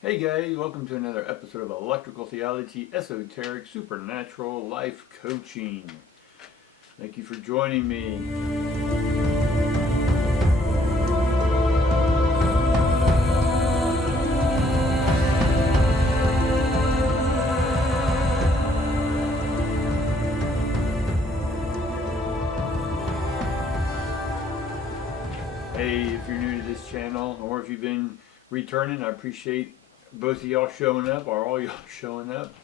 Hey guys, welcome to another episode of Electrical Theology, Esoteric, Supernatural Life Coaching. Thank you for joining me. Hey, if you're new to this channel or if you've been returning, I appreciate both of y'all showing up or all y'all showing up.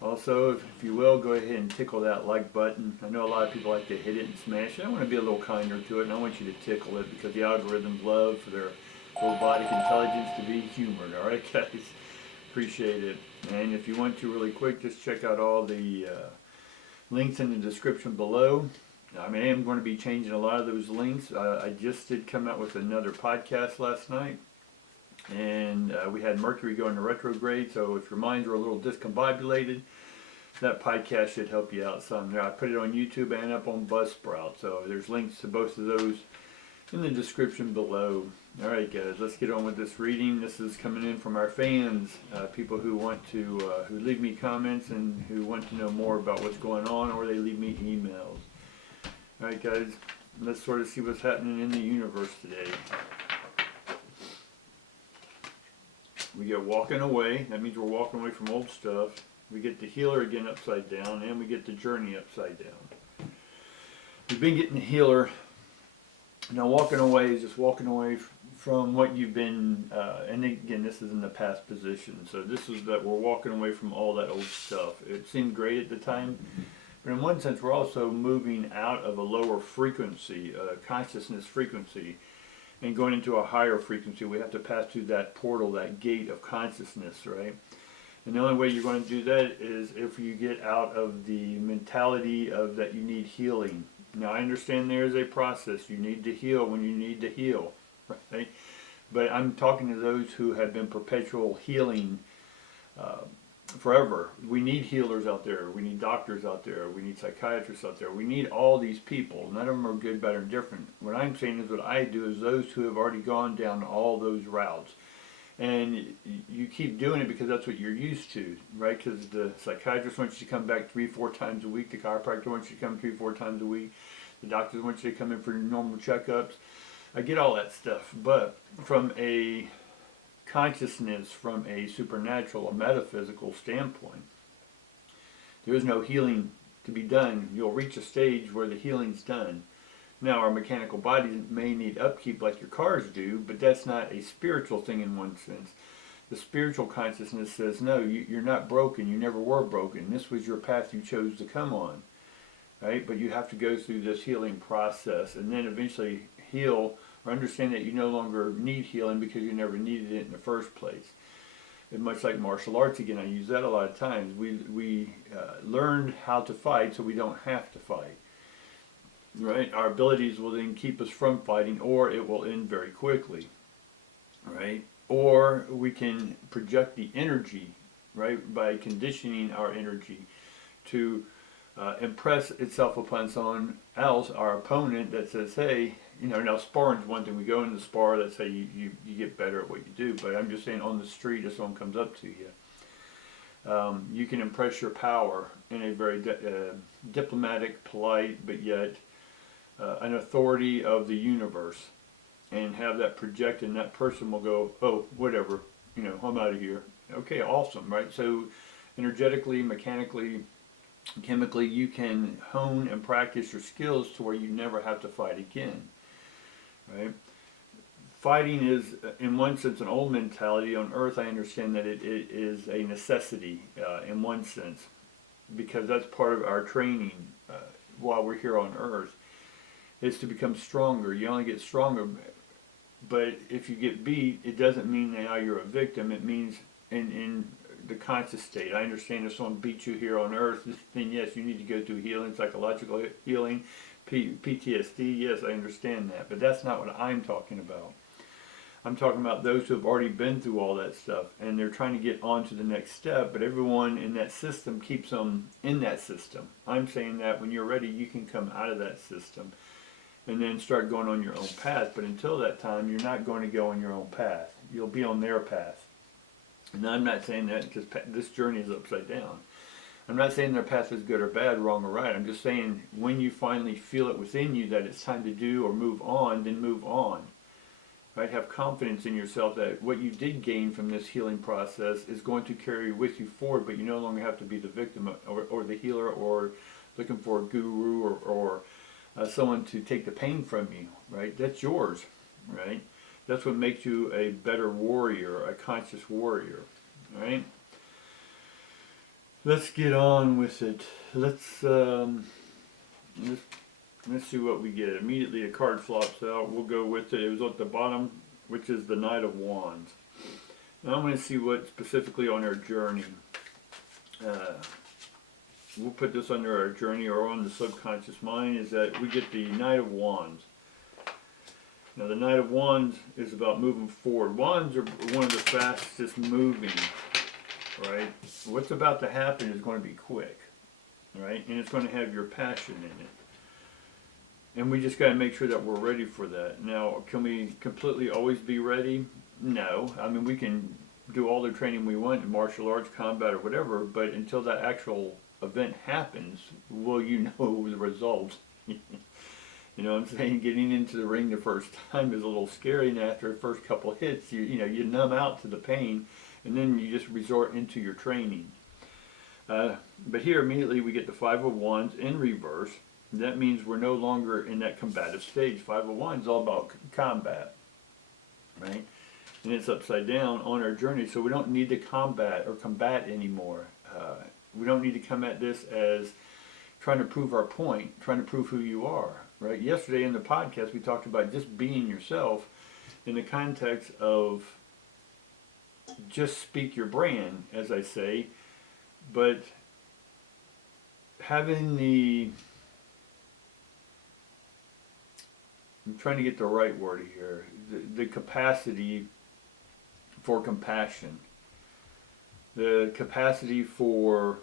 Also, if you will, go ahead and tickle that like button. I know a lot of people like to hit it and smash it. I want to be a little kinder to it, and I want you to tickle it because the algorithms love for their robotic intelligence to be humored. All right, guys? Appreciate it. And if you want to really quick, just check out all the links in the description below. I am going to be changing a lot of those links. I just did come out with another podcast last night. And we had Mercury go into retrograde, so if your minds are a little discombobulated, that podcast should help you out some. Now, I put it on YouTube and up on Buzzsprout, so there's links to both of those in the description below. All right, guys, let's get on with this reading. This is coming in from our fans, people who want to, who leave me comments and who want to know more about what's going on, or they leave me emails. All right, guys, let's sort of see what's happening in the universe today. We get walking away. That means we're walking away from old stuff. We get the healer again upside down, and we get the journey upside down. We've been getting the healer. Now walking away is just walking away from what you've been, and again, this is in the past position. So this is that we're walking away from all that old stuff. It seemed great at the time, but in one sense, we're also moving out of a lower frequency, consciousness frequency, and going into a higher frequency. We have to pass through that portal, that gate of consciousness, right? And the only way you're going to do that is if you get out of the mentality of that you need healing. Now, I understand there is a process. You need to heal when you need to heal, right? But I'm talking to those who have been perpetual healing forever. We need healers out there. We need doctors out there. We need psychiatrists out there. We need all these people. None of them are good, bad, or different. What I'm saying is what I do is those who have already gone down all those routes. And you keep doing it because that's what you're used to, right? Because the psychiatrist wants you to come back 3-4 times a week. The chiropractor wants you to come 3-4 times a week. The doctors want you to come in for normal checkups. I get all that stuff. But from a consciousness, from a supernatural, a metaphysical standpoint, there is no healing to be done. You'll reach a stage where the healing's done. Now, our mechanical bodies may need upkeep like your cars do, but that's not a spiritual thing in one sense. The spiritual consciousness says, no, you're not broken. You never were broken. This was your path you chose to come on, right? But you have to go through this healing process and then eventually heal or understand that you no longer need healing because you never needed it in the first place. And much like martial arts, again, I use that a lot of times. We learned how to fight so we don't have to fight. Right? Our abilities will then keep us from fighting, or it will end very quickly. Right? Or we can project the energy, right, by conditioning our energy to impress itself upon someone else, our opponent, that says, hey, now sparring's one thing. We go into the spar, let's say you get better at what you do, but I'm just saying on the street if someone comes up to you, you can impress your power in a very diplomatic, polite, but yet an authority of the universe, and have that projected, and that person will go, oh, whatever, I'm out of here. Okay, awesome, right? So energetically, mechanically, chemically, you can hone and practice your skills to where you never have to fight again, right? Fighting is, in one sense, an old mentality. On Earth, I understand that it is a necessity in one sense, because that's part of our training while we're here on Earth, is to become stronger. You only get stronger, but if you get beat, it doesn't mean now you're a victim. It means in the conscious state. I understand if someone beats you here on Earth, then yes, you need to go through healing, psychological healing, PTSD. Yes, I understand that, but that's not what I'm talking about. I'm talking about those who have already been through all that stuff, and they're trying to get on to the next step, but everyone in that system keeps them in that system. I'm saying that when you're ready, you can come out of that system and then start going on your own path. But until that time, you're not going to go on your own path. You'll be on their path. And I'm not saying that because this journey is upside down. I'm not saying their path is good or bad, wrong or right. I'm just saying when you finally feel it within you that it's time to do or move on, then move on. Right? Have confidence in yourself that what you did gain from this healing process is going to carry with you forward, but you no longer have to be the victim or the healer or looking for a guru or someone to take the pain from you. Right? That's yours. Right? That's what makes you a better warrior, a conscious warrior. Right? Let's get on with it. Let's see what we get. Immediately a card flops out. We'll go with it. It was at the bottom, which is the Knight of Wands. Now I'm going to see what specifically on our journey. We'll put this under our journey or on the subconscious mind, is that we get the Knight of Wands. Now the Knight of Wands is about moving forward. Wands are one of the fastest moving, right? What's about to happen is going to be quick, right? And it's going to have your passion in it. And we just got to make sure that we're ready for that. Now, can we completely always be ready? No. I mean, we can do all the training we want in martial arts, combat, or whatever, but until that actual event happens, will you know the results? You know what I'm saying? Getting into the ring the first time is a little scary, and after the first couple hits, you numb out to the pain, and then you just resort into your training. But here, immediately, we get the Five of Wands in reverse. That means we're no longer in that combative stage. Five of Wands is all about combat, right? And it's upside down on our journey, so we don't need to combat anymore. We don't need to come at this as trying to prove our point, trying to prove who you are, right? Yesterday in the podcast, we talked about just being yourself in the context of just speak your brand, as I say, but having I'm trying to get the right word here, the capacity for compassion, the capacity for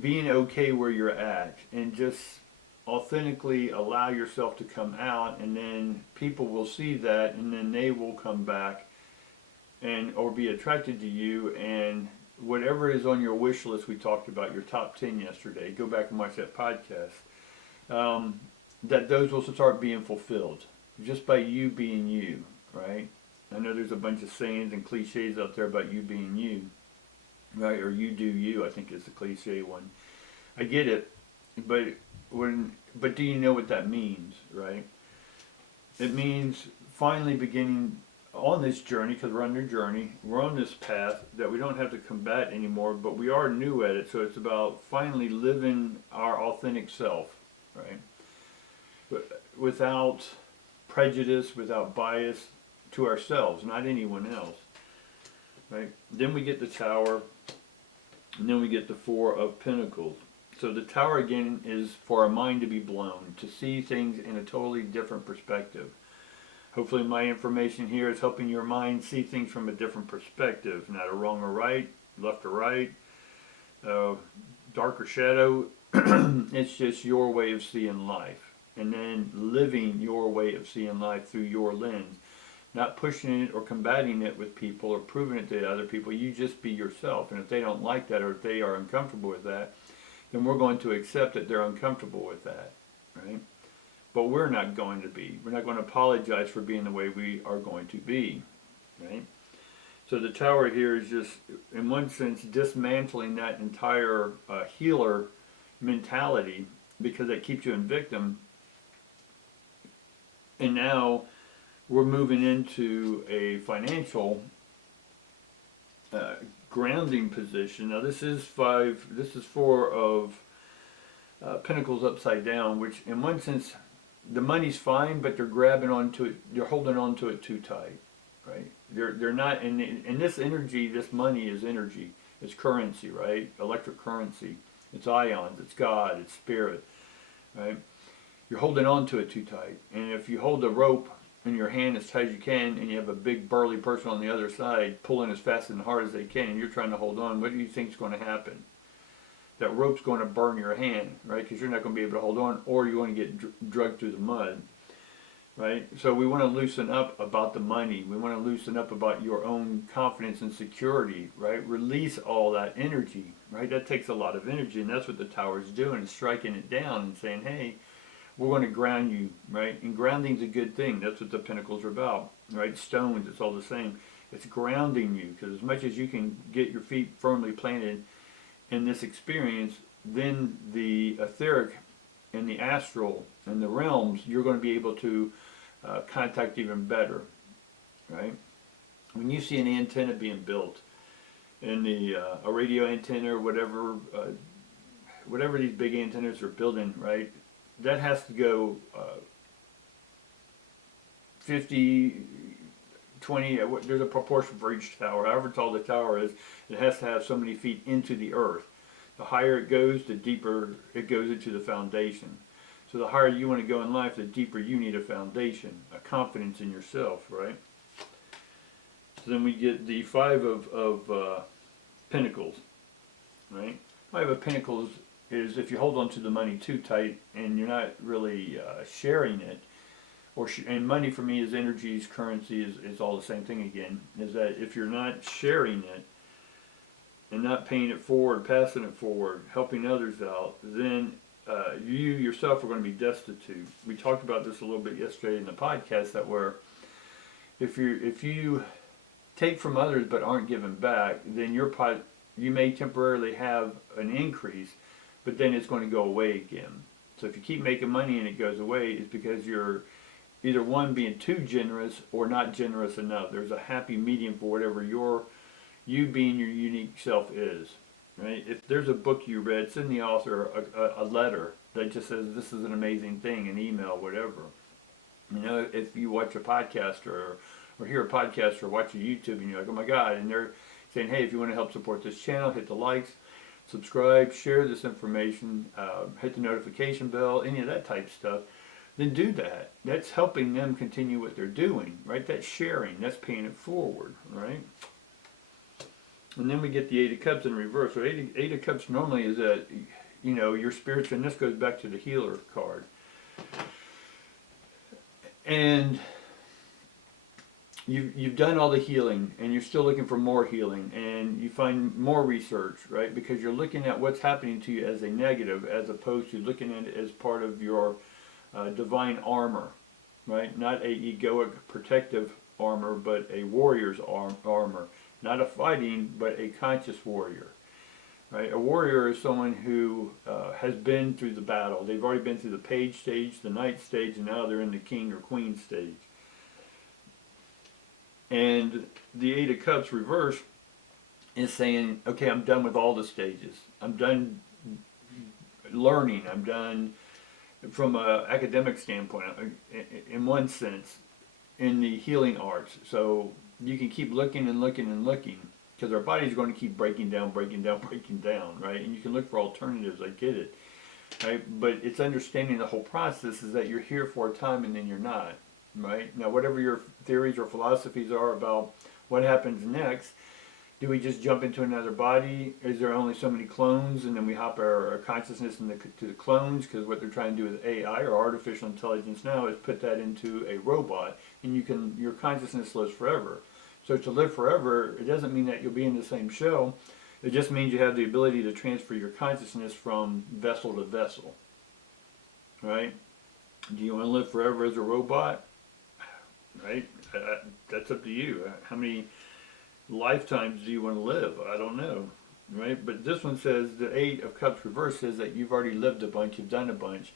being okay where you're at, and just authentically allow yourself to come out, and then people will see that, and then they will come back or be attracted to you, and whatever is on your wish list. We talked about your top 10 yesterday. Go back and watch that podcast. That those will start being fulfilled just by you being you, right? I know there's a bunch of sayings and cliches out there about you being you, right? Or you do you, I think is the cliche one. I get it, but do you know what that means, right? It means finally beginning on this journey, because we're on your journey, we're on this path that we don't have to combat anymore, but we are new at it, so it's about finally living our authentic self, right? But without prejudice, without bias to ourselves, not anyone else, right? Then we get the Tower, and then we get the Four of Pentacles. So the Tower, again, is for our mind to be blown, to see things in a totally different perspective. Hopefully my information here is helping your mind see things from a different perspective, not a wrong or right, left or right, dark or shadow. It's just your way of seeing life, and then living your way of seeing life through your lens, not pushing it or combating it with people or proving it to other people. You just be yourself, and if they don't like that or if they are uncomfortable with that, then we're going to accept that they're uncomfortable with that, right? But we're not going to be. We're not going to apologize for being the way we are going to be, right? So the Tower here is just, in one sense, dismantling that entire healer mentality, because it keeps you in victim. And now we're moving into a financial grounding position. Now this is Four of Pentacles upside down, which in one sense, the money's fine, but they're grabbing onto it, they're holding on to it too tight, right? They're not, and this energy, this money is energy. It's currency, right? Electric currency. It's ions, it's God, it's spirit, right? You're holding on to it too tight. And if you hold the rope in your hand as tight as you can, and you have a big burly person on the other side pulling as fast and hard as they can, and you're trying to hold on, what do you think is going to happen? That rope's going to burn your hand, right? Because you're not going to be able to hold on, or you're going to get dragged through the mud. right? So we want to loosen up about the money. We want to loosen up about your own confidence and security, right? Release all that energy, right? That takes a lot of energy, and that's what the tower is doing, is striking it down and saying, hey, we're going to ground you, right? And grounding's a good thing. That's what the pentacles are about, right? Stones, it's all the same. It's grounding you, because as much as you can get your feet firmly planted in this experience, then the etheric and the astral and the realms, you're going to be able to contact even better, right? When you see an antenna being built, and a radio antenna or whatever these big antennas are building, right? That has to go 50, 20, there's a proportion for each tower. However tall the tower is, it has to have so many feet into the earth. The higher it goes, the deeper it goes into the foundation. So the higher you want to go in life, the deeper you need a foundation, a confidence in yourself, right? So then we get the Five of Pentacles, right? Five of Pentacles is if you hold on to the money too tight and you're not really sharing it, and money for me is energies, currency is all the same thing again, is that if you're not sharing it and not paying it forward, passing it forward, helping others out, then you yourself are going to be destitute. We talked about this a little bit yesterday in the podcast, that where if you take from others but aren't giving back, then you may temporarily have an increase, but then it's going to go away again. So if you keep making money and it goes away, it's because you're either one, being too generous, or not generous enough. There's a happy medium for whatever you being your unique self is, right? If there's a book you read, send the author a letter that just says, this is an amazing thing, an email, whatever. You know, if you watch a podcast or hear a podcast or watch a YouTube and you're like, oh my God, and they're saying, hey, if you want to help support this channel, hit the likes, subscribe, share this information, hit the notification bell, any of that type stuff, then do that. That's helping them continue what they're doing, right? That's sharing, that's paying it forward, right? And then we get the Eight of Cups in reverse. So Eight of Cups normally is that, you know, your spiritual, and this goes back to the healer card. And you've done all the healing, and you're still looking for more healing, and you find more research, right? Because you're looking at what's happening to you as a negative, as opposed to looking at it as part of your divine armor, right? Not a egoic protective armor, but a warrior's armor. Not a fighting, but a conscious warrior, right? A warrior is someone who has been through the battle. They've already been through the page stage, the knight stage, and now they're in the king or queen stage. And the Eight of Cups reverse is saying, okay, I'm done with all the stages. I'm done learning. I'm done from an academic standpoint, in one sense, in the healing arts. So you can keep looking and looking and looking, because our body's going to keep breaking down, right? And you can look for alternatives, I get it, right? But it's understanding the whole process is that you're here for a time and then you're not, right? Now, whatever your theories or philosophies are about what happens next, do we just jump into another body? Is there only so many clones, and then we hop our consciousness to the clones? Because what they're trying to do with AI or artificial intelligence now is put that into a robot, and your consciousness lives forever. So to live forever, it doesn't mean that you'll be in the same shell. It just means you have the ability to transfer your consciousness from vessel to vessel, right? Do you want to live forever as a robot? Right? That's up to you. How many lifetimes do you want to live? I don't know, right? But this one says the Eight of Cups reverse says that you've already lived a bunch, you've done a bunch,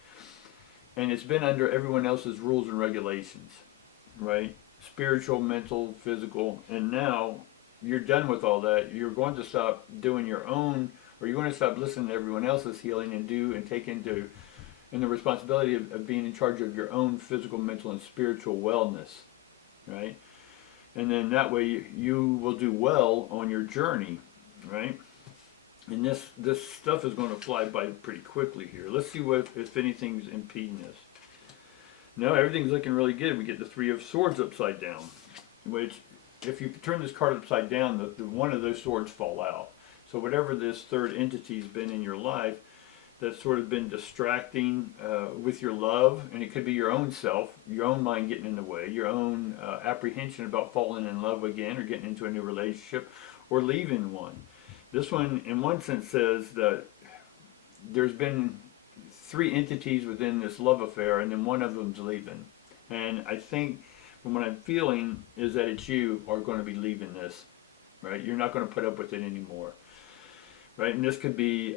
and it's been under everyone else's rules and regulations, right? Spiritual, mental, physical, and now you're done with all that. You're going to stop doing your own, or you're going to stop listening to everyone else's healing and take into the responsibility of being in charge of your own physical, mental, and spiritual wellness, right? And then that way you will do well on your journey, right? And this stuff is going to fly by pretty quickly here. Let's see if anything's impeding us. No, everything's looking really good. We get the Three of Swords upside down, which if you turn this card upside down, the one of those swords fall out. So whatever this third entity's been in your life, that's sort of been distracting with your love, and it could be your own self, your own mind getting in the way, your own apprehension about falling in love again or getting into a new relationship or leaving one. This one, in one sense, says that there's been three entities within this love affair, and then one of them's leaving. And I think, from what I'm feeling, is that it's you are going to be leaving this, right? You're not going to put up with it anymore, right? And this could be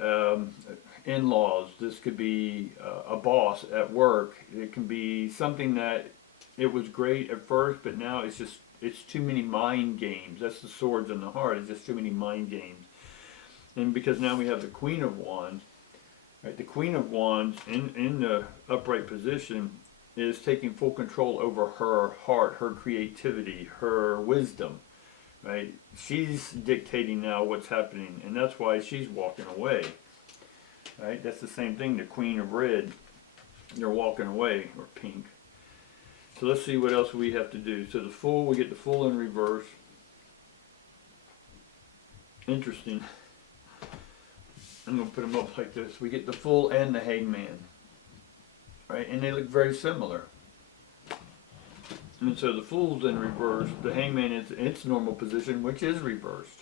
in-laws. This could be a boss at work. It can be something that it was great at first, but now it's too many mind games. That's the swords in the heart. It's just too many mind games. And because now we have the Queen of Wands, right? The Queen of Wands in the upright position is taking full control over her heart, her creativity, her wisdom, right? She's dictating now what's happening, and that's why she's walking away, right? That's the same thing, the Queen of Red, they're walking away, or pink. So let's see what else we have to do. So the Fool, we get the Fool in reverse. Interesting. I'm going to put them up like this. We get the Fool and the Hangman, right? And they look very similar. And so the Fool's in reverse. The Hangman is in its normal position, which is reversed.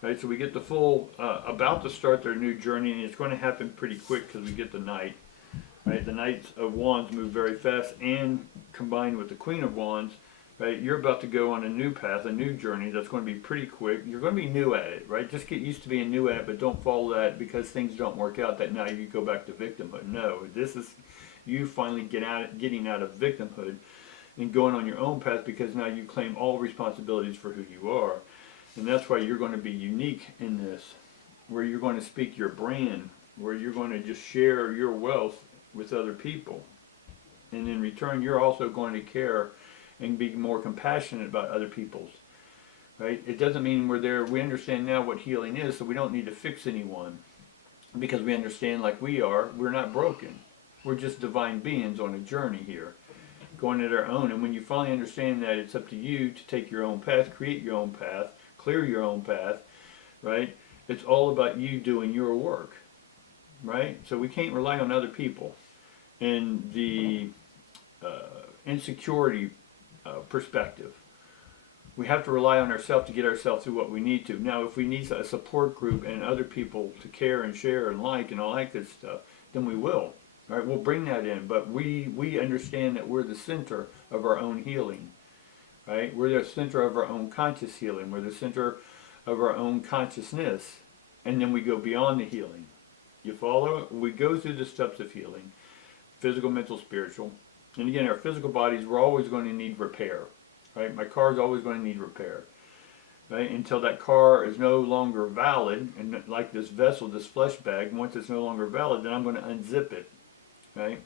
Right? So we get the Fool about to start their new journey, and it's going to happen pretty quick because we get the Knight. Right? The Knights of Wands move very fast, and combined with the Queen of Wands, right? You're about to go on a new path, a new journey that's going to be pretty quick. You're going to be new at it, right? Just get used to being new at it, but don't follow that because things don't work out that now you go back to victimhood. No, this is you finally getting out of victimhood and going on your own path because now you claim all responsibilities for who you are. And that's why you're going to be unique in this, where you're going to speak your brand, where you're going to just share your wealth with other people. And in return, you're also going to care and be more compassionate about other people's, right? It doesn't mean we're there. We understand now what healing is, so we don't need to fix anyone because we understand, like we are, we're not broken. We're just divine beings on a journey here, going at our own. And when you finally understand that it's up to you to take your own path, create your own path, clear your own path, right? It's all about you doing your work, right? So we can't rely on other people. And the insecurity perspective. We have to rely on ourselves to get ourselves through what we need to. Now, if we need a support group and other people to care and share and like and all that good stuff, then we will. Right? We'll bring that in. But we understand that we're the center of our own healing. Right? We're the center of our own conscious healing. We're the center of our own consciousness. And then we go beyond the healing. You follow? We go through the steps of healing. Physical, mental, spiritual. And again, our physical bodies, we're always going to need repair. Right? My car is always going to need repair. Right? Until that car is no longer valid, and like this vessel, this flesh bag, once it's no longer valid, then I'm going to unzip it. Right?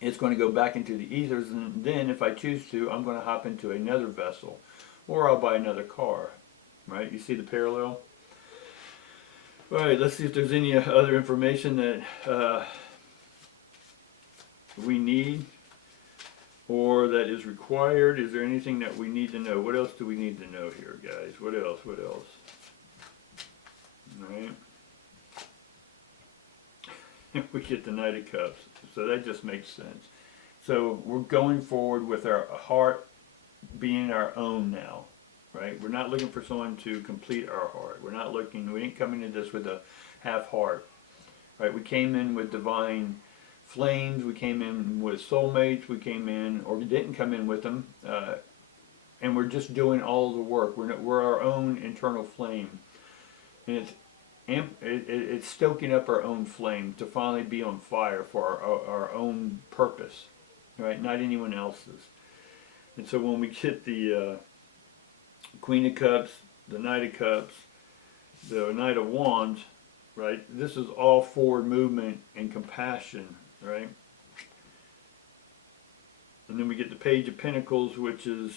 It's going to go back into the ethers, and then if I choose to, I'm going to hop into another vessel. Or I'll buy another car. Right? You see the parallel? Alright, let's see if there's any other information that we need or that is required. Is there anything that we need to know? What else do we need to know here, guys? What else? What else? Alright. We get the Knight of Cups. So that just makes sense. So we're going forward with our heart being our own now. Right? We're not looking for someone to complete our heart. We ain't coming to this with a half heart. Right? We came in with divine flames, we came in with soulmates, we came in, or we didn't come in with them, and we're just doing all the work. We're our own internal flame. And it's stoking up our own flame to finally be on fire for our own purpose. Right? Not anyone else's. And so when we get the Queen of Cups, the Knight of Cups, the Knight of Wands, right? This is all forward movement and compassion, right? And then we get the Page of Pentacles, which is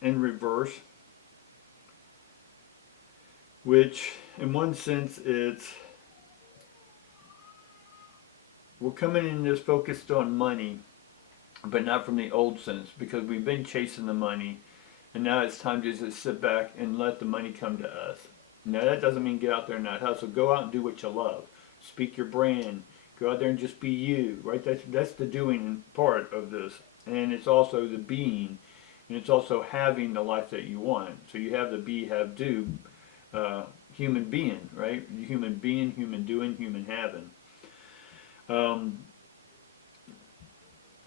in reverse, which in one sense we're coming in this focused on money, but not from the old sense, because we've been chasing the money. And now it's time to just sit back and let the money come to us. Now that doesn't mean get out there and not hustle. Go out and do what you love. speak your brand, go out there and just be you, right? That's the doing part of this. And it's also the being, and it's also having the life that you want. So you have the be, have, do, human being, right? Human being, human doing, human having.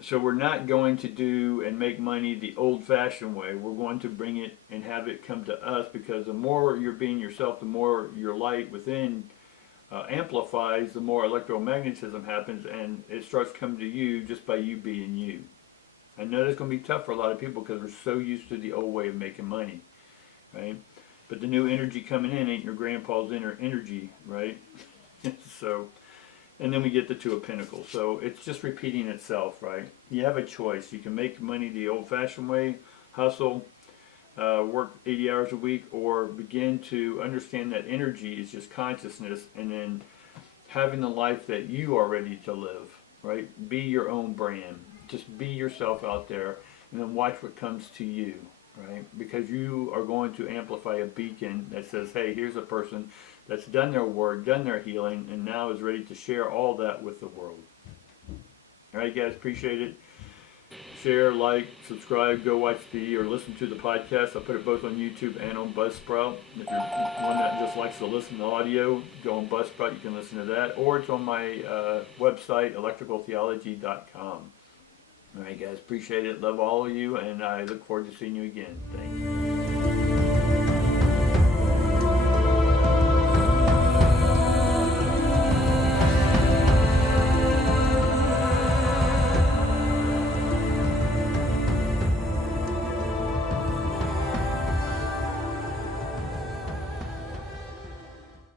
So we're not going to do and make money the old-fashioned way. We're going to bring it and have it come to us, because the more you're being yourself, the more your light within amplifies, the more electromagnetism happens, and it starts coming to you just by you being you. I know that's going to be tough for a lot of people because we're so used to the old way of making money, right? But the new energy coming in ain't your grandpa's inner energy, right? So, and then we get the Two of Pentacles. So it's just repeating itself, right? You have a choice. You can make money the old-fashioned way, hustle, work 80 hours a week, or begin to understand that energy is just consciousness, and then having the life that you are ready to live, right? Be your own brand. Just be yourself out there, and then watch what comes to you, right? Because you are going to amplify a beacon that says, hey, here's a person that's done their work, done their healing, and now is ready to share all that with the world. All right, guys, appreciate it. Share, like, subscribe, go watch or listen to the podcast. I put it both on YouTube and on Buzzsprout. If you're one that just likes to listen to audio, go on Buzzsprout, you can listen to that. Or it's on my website, electricaltheology.com. All right, guys, appreciate it. Love all of you, and I look forward to seeing you again. Thanks.